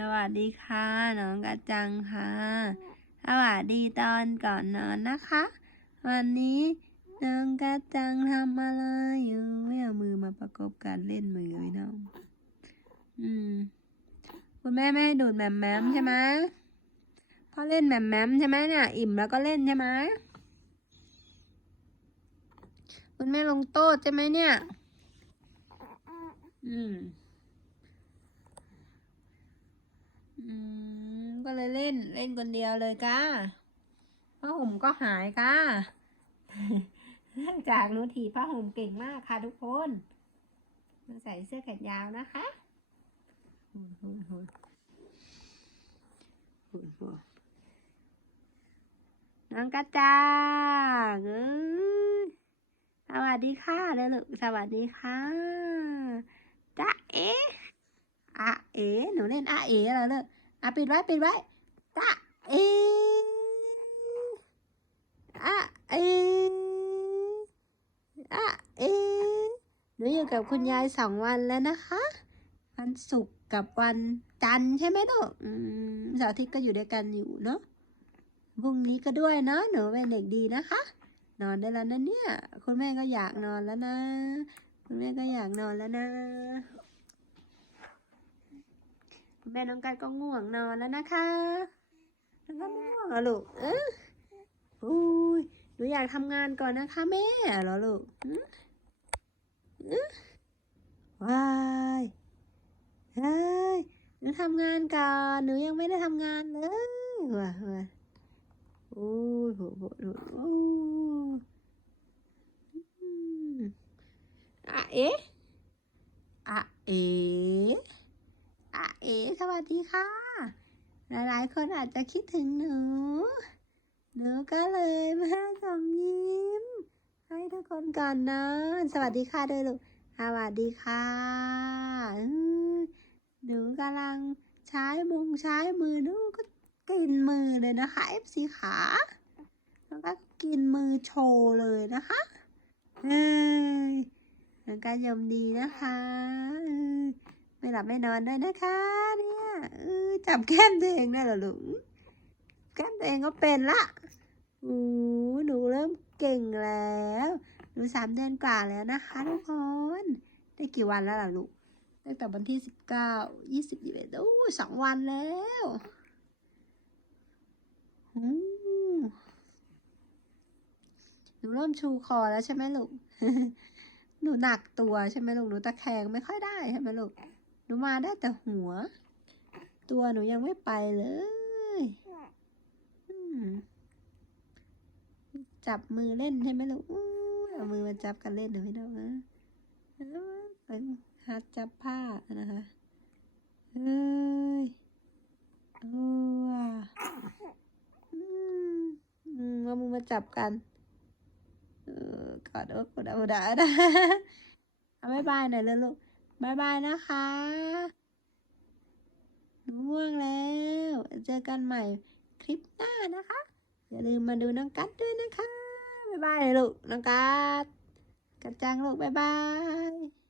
สวัสดีค่ะ น้องกระจังค่ะ สวัสดีตอนก่อนนอนนะคะ วันนี้น้องกระจังทำอะไรอยู่ไม่เอามือมาประกบกันเล่นมือพี่น้อง อืม คุณแม่ไม่ให้ดูดแหมมแมมใช่ไหมพ่อเล่นแหมมแมมใช่ไหมเนี่ย อิ่มแล้วก็เล่นใช่ไหมคุณแม่ลงโทษใช่ไหมเนี่ย อืม อืมก็เลยเล่นเล่นคนเดียวเลยก้าผ้าห่มก็หายก้าเนื่องจากนูถีผ้าห่มเก่งมากค่ะทุกคนมาใส่เสื้อแขนยาวนะคะหุ่นหุ่นหุ่นหุ่นหุ่นน้องกระจางเอ้ยสวัสดีค่ะเลยลูกสวัสดีค่ะจ๊ะเอ๊ อะเอ๋หนูเล่นอะเอ๋เหรเลยอะปิดไว้ปิดไว้ตะเอ๋อะเอ๋อะเอ๋หนูอยู่กับคุณยายสองวันแล้วนะคะ วันศุกร์กับวันจันทร์ใช่ไหมลูกอืมเสาร์อาทิตย์ก็อยู่ด้วยกันอยู่เนาะพรุ่งนี้ก็ด้วยเนาะหนูเป็นเด็กดีนะคะ นอนได้แล้วนะเนี่ย คุณแม่ก็อยากนอนแล้วนะ คุณแม่ก็อยากนอนแล้วนะ แม่น้องกันก็ง่วงนอนแล้วนะคะแล้วก็ง่วงเหรอลูกเอออุ้ยหนูอยากทำงานก่อนนะคะ แม่เหรอลูกอืออือว้ายเฮ้ยหนูทำงานก่อนหนูยังไม่ได้ทำงานเลยว้าว้าโอ้ยโหโหโอ้ยอะเอ๊ะอะเอ๊ะ เอ๋สวัสดีค่ะ หลายๆ คนอาจจะคิดถึงหนู หนูก็เลยมาส่งยิ้ม ให้ทุกคนก่อนนอนสวัสดีค่ะด้วยลูกสวัสดีค่ะหนูกำลังใช้มุงใช้มือหนูก็กินมือเลยนะคะ FC ขาแล้วก็กินมือโชว์เลยนะคะเอ้ยแล้วก็ยมดีนะคะ ไม่หลับไม่นอนด้วยนะคะเนี่ยจับแก้มตัวเองได้เหรอลูกแก้มตัวเองก็เป็นละโอ้หนูเริ่มเก่งแล้วหนูสามเดือนกว่าแล้วนะคะทุกคนได้กี่วันแล้วล่ะลูกตั้งแต่วันที่สิบเก้ายี่สิบยี่สิบเอ็ดโอ้สองวันแล้วหนูเริ่มชูคอแล้วใช่ไหมลูก หนูหนักตัวใช่ไหมลูก หนูตะแคงไม่ค่อยได้ใช่ไหมลูก หนูมาได้แต่หัว ตัวหนูยังไม่ไปเลยจับมือเล่นใช่ไหมลูกเอามือมาจับกันเล่นเดี๋ยวพี่น้องนะเออเป็นหัดจับผ้านะคะเอ้ยโอ้ว่ะอืมอืมเอามือมาจับกันเออกอดอกกอดอกดาดาเอาบายบายหน่อยเลยลูก บายบายนะคะหนูง่วงแล้ว เจอกันใหม่คลิปหน้านะคะ อย่าลืมมาดูน้องกัดด้วยนะคะบายบายเลยลูก น้องกัดกัดจังลูกบายบาย